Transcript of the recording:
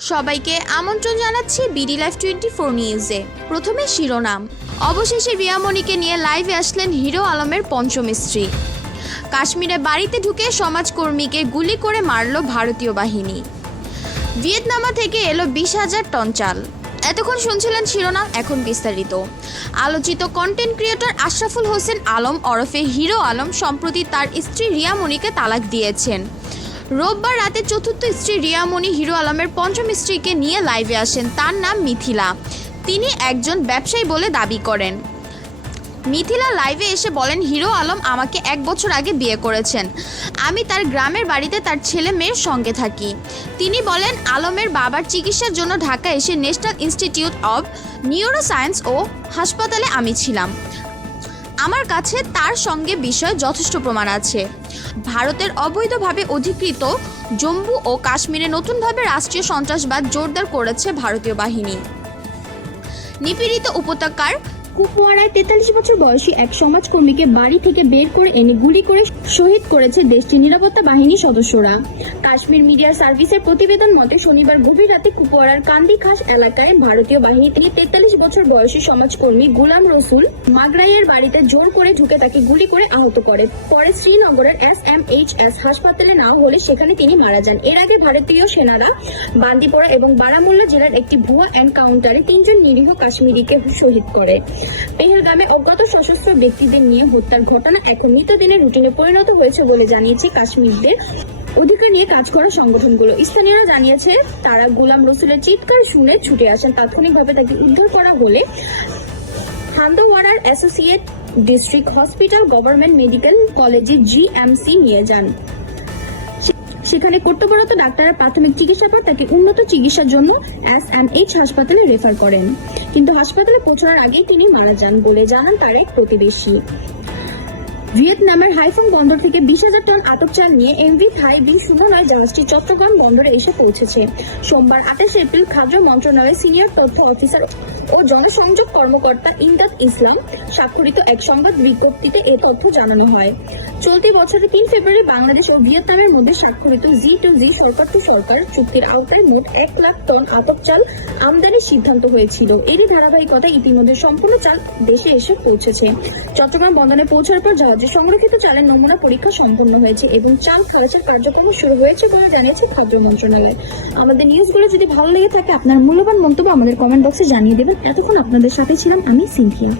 সবাইকে আমন্ত্রণ জানাচ্ছি বিডি লাইফ টোয়েন্টি ফোর নিউজে। প্রথমে শিরোনাম। অবশেষে রিয়ামণিকে নিয়ে লাইভে আসলেন হিরো আলমের পঞ্চম স্ত্রী। কাশ্মীরে বাড়িতে ঢুকে সমাজকর্মীকে গুলি করে মারল ভারতীয় বাহিনী। ভিয়েতনামা থেকে এলো বিশ হাজার টন চাল। এতক্ষণ শুনছিলেন শিরোনাম এখন বিস্তারিত। আলোচিত কন্টেন্ট ক্রিয়েটর আশরাফুল হোসেন আলম ওরফে হিরো আলম সম্প্রতি তার স্ত্রী রিয়ামণিকে তালাক দিয়েছেন। রোববার রাতে চতুর্থ স্ত্রী রিয়ামণি হিরো আলমের পঞ্চম স্ত্রীকে নিয়ে লাইভে আসেন তার নাম মিথিলা। তিনি একজন ব্যবসায়ী বলে দাবি করেন। মিথিলা লাইভে এসে বলেন, হিরো আলম আমাকে এক বছর আগে বিয়ে করেছেন। আমি তার গ্রামের বাড়িতে তার ছেলে মেয়ের সঙ্গে থাকি। তিনি বলেন, আলমের বাবার চিকিৎসার জন্য ঢাকা এসে ন্যাশনাল ইনস্টিটিউট অব নিউরোসায়েন্স ও হাসপাতালে আমি ছিলাম। আমার কাছে তার সঙ্গে বিষয় যথেষ্ট প্রমাণ আছে। ভারতের অবৈধভাবে অধিকৃত জম্মু ও কাশ্মীরে নতুনভাবে রাষ্ট্রীয় সন্ত্রাসবাদ জোরদার করেছে ভারতীয় বাহিনী। নিপীড়িত উপত্যকার কুপওয়ারায় তেতাল্লিশ বছর বয়সী এক সমাজকর্মীকে বাড়ি থেকে বের করে এনে গুলি করে শহীদ করেছে দেশটির নিরাপত্তা বাহিনীর সদস্যরা। কাশ্মীর মিডিয়া সার্ভিসের প্রতিবেদন মতে, শনিবার গভীর রাতে কুপওয়ারার কান্দি খাস এলাকায় ভারতীয় বাহিনী থেকে তেতাল্লিশ বছর বয়সী সমাজকর্মী গুলাম রসুল মাগরাইয়ের বাড়িতে জোর করে ঢুকে তাকে গুলি করে আহত করে। পরে শ্রীনগরের এস এম এইচ এস হাসপাতালে নেওয়া হলে সেখানে তিনি মারা যান। এর আগে ভারতীয় সেনারা বান্দিপোরা এবং বারামুল্লা জেলার একটি ভুয়া এনকাউন্টারে তিনজন নিরীহ কাশ্মীরিকে শহীদ করে। পেহেলগামে অজ্ঞাত সশস্ত্র ব্যক্তিদের নিয়ে হত্যার ঘটনা এখন নিত্যদিনের রুটিনে পরিণত হয়েছে বলে জানিয়েছে কাশ্মীরদের অধিকার নিয়ে কাজ করা সংগঠনগুলো। স্থানীয়রা জানিয়েছে, তারা গোলাম রসুলের চিৎকার শুনে ছুটে আসেন। তাৎক্ষণিকভাবে তাকে উদ্ধার করা হলে হান্দওয়ারার associate district hospital, government medical college GMC নিয়ে যান। সেখানে কর্তব্যরত ডাক্তাররা প্রাথমিক চিকিৎসার পর তাকে উন্নত চিকিৎসার জন্য এস এম এইচ হাসপাতালে রেফার করেন। কিন্তু হাসপাতালে পৌঁছানোর আগেই তিনি মারা যান বলে জানান তার এক প্রতিবেশী। ভিয়েতনামের হাইফং বন্দর থেকে বিশ হাজার টন আতপ চাল নিয়ে এমভি থাই বি শূন্য নয় জাহাজটি চট্টগ্রাম বন্দরে এসে পৌঁছেছে। সোমবার আঠাশ এপ্রিল খাদ্য মন্ত্রণালয়ের সিনিয়র তথ্য অফিসার ও জনসংযোগ কর্মকর্তা ইমদাদ ইসলাম স্বাক্ষরিত এক সংবাদ বিজ্ঞপ্তিতে এ তথ্য জানানো হয়। চলতি বছরের তিন ফেব্রুয়ারি বাংলাদেশ ও ভিয়েতনামের মধ্যে স্বাক্ষরিত জি টু জি সরকার টু সরকার চুক্তির আওতায় মোট এক লাখ টন আতপ চাল আমদানির সিদ্ধান্ত হয়েছিল। এরই ধারাবাহিকতায় ইতিমধ্যে সম্পূর্ণ চাল দেশে এসে পৌঁছেছে। চট্টগ্রাম বন্দরে পৌঁছার পর জাহাজে সংরক্ষিত চালের নমুনা পরীক্ষা সম্পন্ন হয়েছে এবং চাল খরচের কার্যক্রম শুরু হয়েছে বলে জানিয়েছে খাদ্য মন্ত্রণালয়। আমাদের নিউজগুলো যদি ভালো লেগে থাকে, আপনার মূল্যবান মন্তব্য আমাদের কমেন্ট বক্সে জানিয়ে দেবেন। এতক্ষণ আপনাদের সাথে ছিলাম আমি, সিনথিয়া।